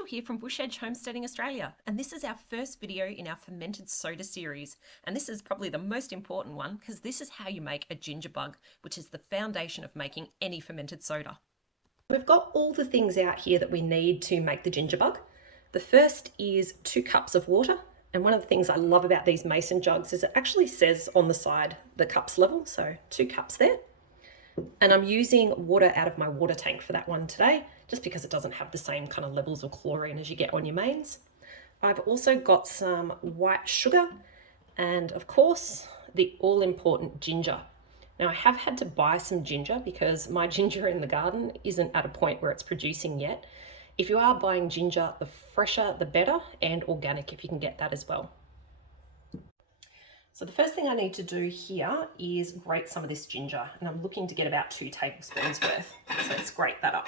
Rachel here from Bush Edge Homesteading Australia, and this is our first video in our fermented soda series. And this is probably the most important one because this is how you make a ginger bug, which is the foundation of making any fermented soda. We've got all the things out here that we need to make the ginger bug. The first is 2 cups of water. And one of the things I love about these mason jugs is it actually says on the side the cups level, so 2 cups there. And I'm using water out of my water tank for that one today, just because it doesn't have the same kind of levels of chlorine as you get on your mains. I've also got some white sugar and of course the all-important ginger. Now I have had to buy some ginger because my ginger in the garden isn't at a point where it's producing yet. If you are buying ginger, the fresher the better, and organic if you can get that as well. So the first thing I need to do here is grate some of this ginger, and I'm looking to get about 2 tablespoons worth. So let's grate that up.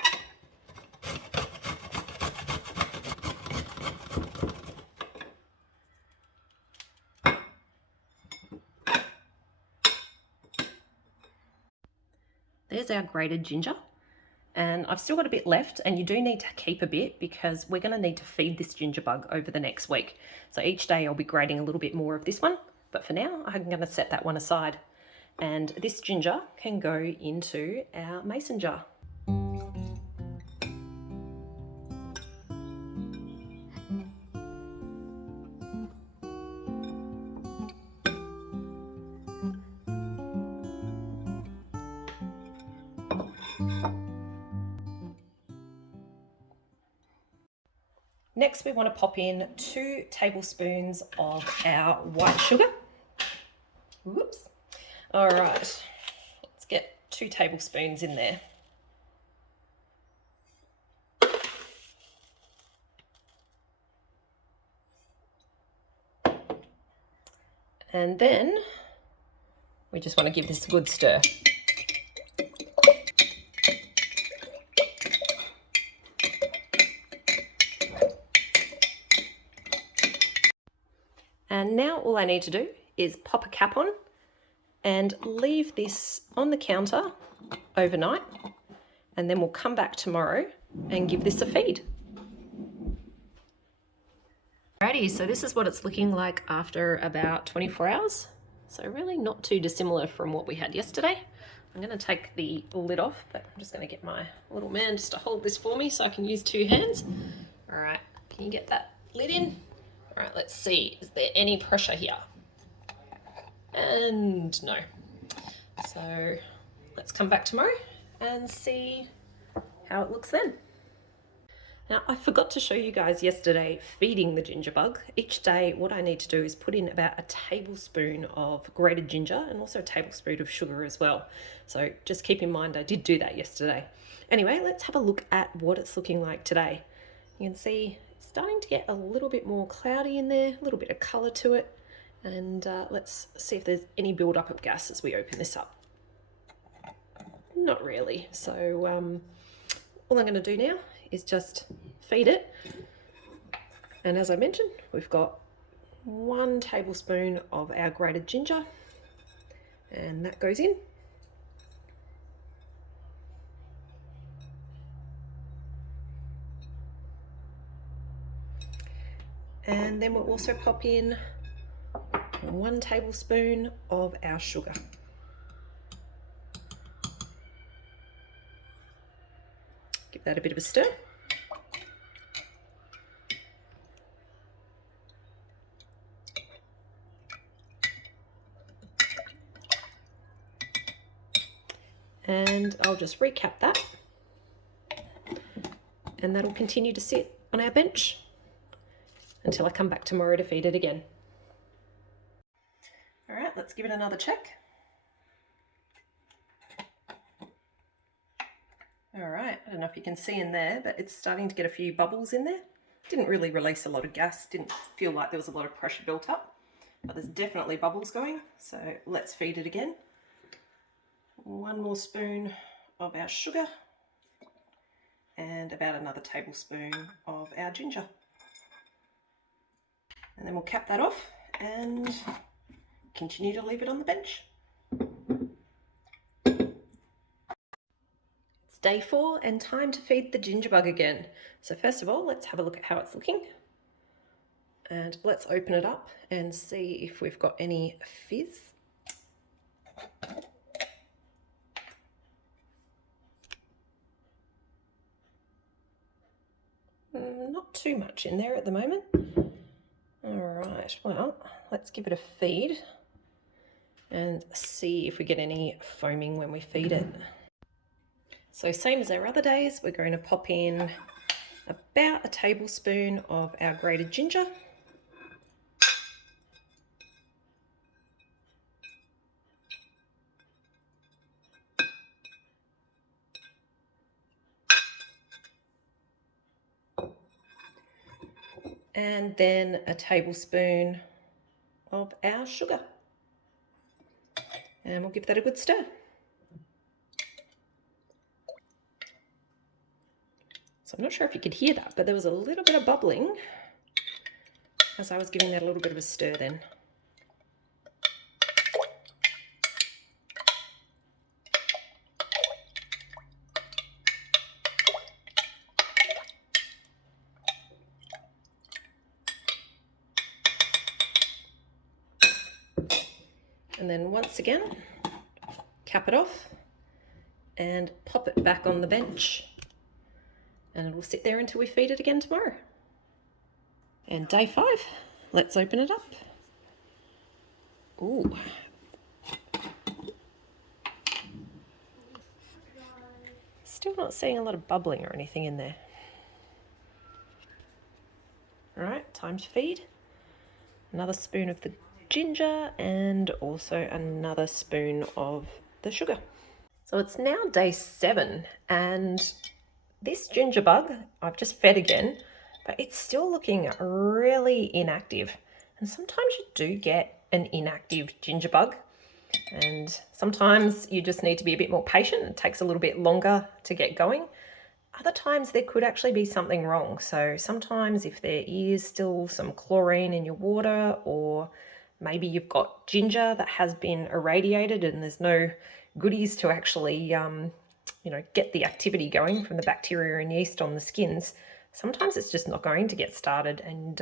There's our grated ginger, and I've still got a bit left, and you do need to keep a bit because we're going to need to feed this ginger bug over the next week. So each day I'll be grating a little bit more of this one. But for now, I'm going to set that one aside. And this ginger can go into our mason jar. Next, we want to pop in 2 tablespoons of our white sugar. Whoops. All right, let's get 2 tablespoons in there. And then we just want to give this a good stir. And now all I need to do is pop a cap on and leave this on the counter overnight, and then we'll come back tomorrow and give this a feed. Alrighty, so this is what it's looking like after about 24 hours. So really not too dissimilar from what we had yesterday. I'm going to take the lid off, but I'm just going to get my little man just to hold this for me so I can use 2 hands. All right, can you get that lid in? All right, let's see, is there any pressure here? And no. So let's come back tomorrow and see how it looks then. Now, I forgot to show you guys yesterday feeding the ginger bug. Each day, what I need to do is put in about a tablespoon of grated ginger and also a tablespoon of sugar as well. So just keep in mind, I did do that yesterday. Anyway, let's have a look at what it's looking like today. You can see it's starting to get a little bit more cloudy in there, a little bit of color to it. And let's see if there's any buildup of gas as we open this up. Not really. So all I'm going to do now is just feed it. And as I mentioned, we've got 1 tablespoon of our grated ginger, and that goes in. And then we'll also pop in 1 tablespoon of our sugar. Give that a bit of a stir. And I'll just recap that. And that'll continue to sit on our bench until I come back tomorrow to feed it again. All right, let's give it another check. All right, I don't know if you can see in there, but it's starting to get a few bubbles in there. Didn't really release a lot of gas, didn't feel like there was a lot of pressure built up, but there's definitely bubbles going. So let's feed it again. 1 more spoon of our sugar and about another tablespoon of our ginger. And then we'll cap that off and continue to leave it on the bench. It's Day 4 and time to feed the ginger bug again. So first of all, let's have a look at how it's looking. And let's open it up and see if we've got any fizz. Not too much in there at the moment. All right, well, let's give it a feed and see if we get any foaming when we feed it. So same as our other days, we're going to pop in about a tablespoon of our grated ginger. And then a tablespoon of our sugar. And we'll give that a good stir. So I'm not sure if you could hear that, but there was a little bit of bubbling as I was giving that a little bit of a stir then. And then once again, cap it off and pop it back on the bench. And it will sit there until we feed it again tomorrow. And day 5, let's open it up. Ooh. Still not seeing a lot of bubbling or anything in there. All right, time to feed. Another spoon of the ginger and also another spoon of the sugar. So it's now day 7 and this ginger bug, I've just fed again, but it's still looking really inactive. And sometimes you do get an inactive ginger bug. And sometimes you just need to be a bit more patient. It takes a little bit longer to get going. Other times there could actually be something wrong. So sometimes if there is still some chlorine in your water, or maybe you've got ginger that has been irradiated and there's no goodies to actually get the activity going from the bacteria and yeast on the skins, sometimes it's just not going to get started, and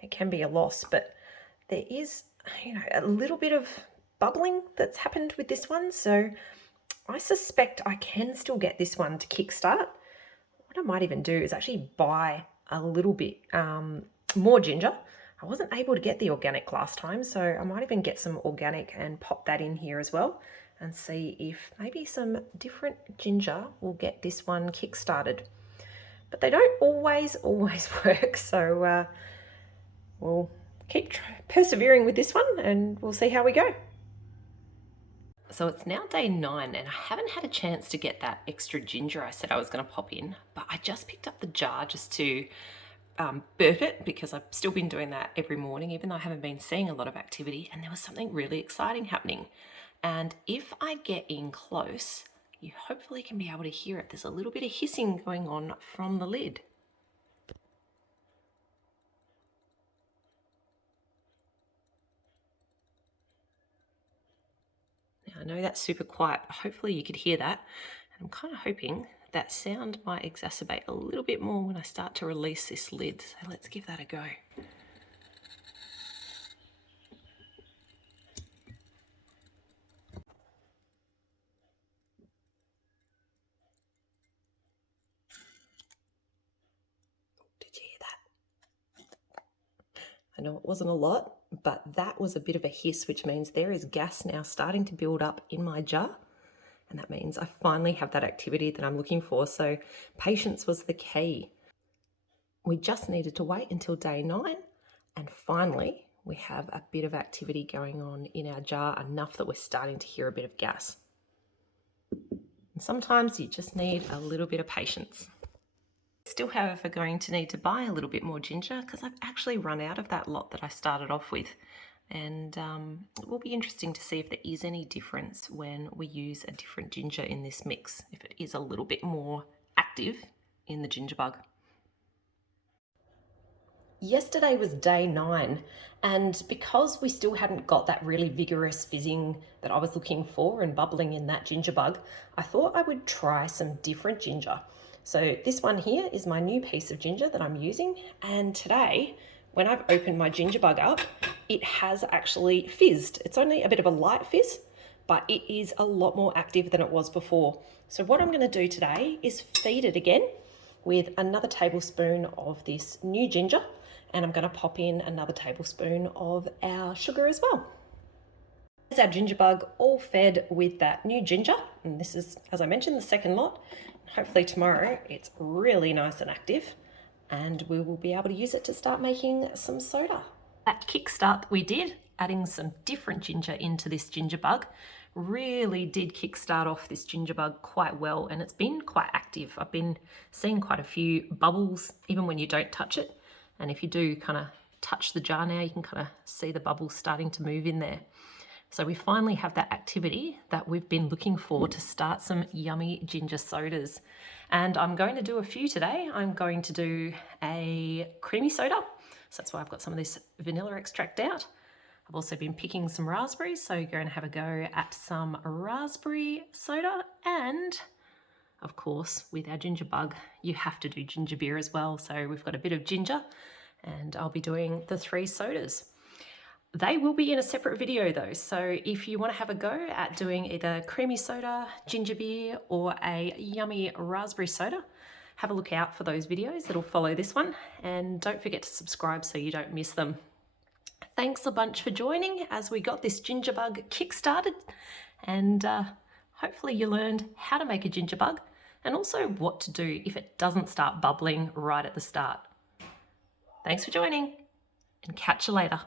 it can be a loss. But there is a little bit of bubbling that's happened with this one, so I suspect I can still get this one to kickstart. What I might even do is actually buy a little bit more ginger. I wasn't able to get the organic last time, so I might even get some organic and pop that in here as well and see if maybe some different ginger will get this one kick-started. But they don't always work, so we'll keep persevering with this one and we'll see how we go. So it's now day 9 and I haven't had a chance to get that extra ginger I said I was going to pop in, but I just picked up the jar just to burp it, because I've still been doing that every morning even though I haven't been seeing a lot of activity, and there was something really exciting happening. And if I get in close, you hopefully can be able to hear it. There's a little bit of hissing going on from the lid. Now I know that's super quiet, but hopefully you could hear that. And I'm kind of hoping that sound might exacerbate a little bit more when I start to release this lid. So let's give that a go. I know it wasn't a lot, but that was a bit of a hiss, which means there is gas now starting to build up in my jar. And that means I finally have that activity that I'm looking for. So patience was the key. We just needed to wait until day 9. And finally, we have a bit of activity going on in our jar, enough that we're starting to hear a bit of gas. And sometimes you just need a little bit of patience. Still, however, going to need to buy a little bit more ginger because I've actually run out of that lot that I started off with. And it will be interesting to see if there is any difference when we use a different ginger in this mix, if it is a little bit more active in the ginger bug. Yesterday was day 9, and because we still hadn't got that really vigorous fizzing that I was looking for and bubbling in that ginger bug, I thought I would try some different ginger. So this one here is my new piece of ginger that I'm using, and today when I've opened my ginger bug up, it has actually fizzed. It's only a bit of a light fizz, but it is a lot more active than it was before. So what I'm going to do today is feed it again with another tablespoon of this new ginger, and I'm going to pop in another tablespoon of our sugar as well. There's our ginger bug all fed with that new ginger, and this is, as I mentioned, the second lot. Hopefully tomorrow it's really nice and active, and we will be able to use it to start making some soda. That kickstart that we did, adding some different ginger into this ginger bug, really did kickstart off this ginger bug quite well, and it's been quite active. I've been seeing quite a few bubbles even when you don't touch it, and if you do kind of touch the jar now, you can kind of see the bubbles starting to move in there. So we finally have that activity that we've been looking for to start some yummy ginger sodas. And I'm going to do a few today. I'm going to do a creamy soda, so that's why I've got some of this vanilla extract out. I've also been picking some raspberries, so going to have a go at some raspberry soda. And of course, with our ginger bug, you have to do ginger beer as well. So we've got a bit of ginger, and I'll be doing the 3 sodas. They will be in a separate video though, so if you want to have a go at doing either creamy soda, ginger beer, or a yummy raspberry soda, have a look out for those videos that'll follow this one, and don't forget to subscribe so you don't miss them. Thanks a bunch for joining as we got this ginger bug kick-started, and hopefully you learned how to make a ginger bug and also what to do if it doesn't start bubbling right at the start. Thanks for joining, and catch you later.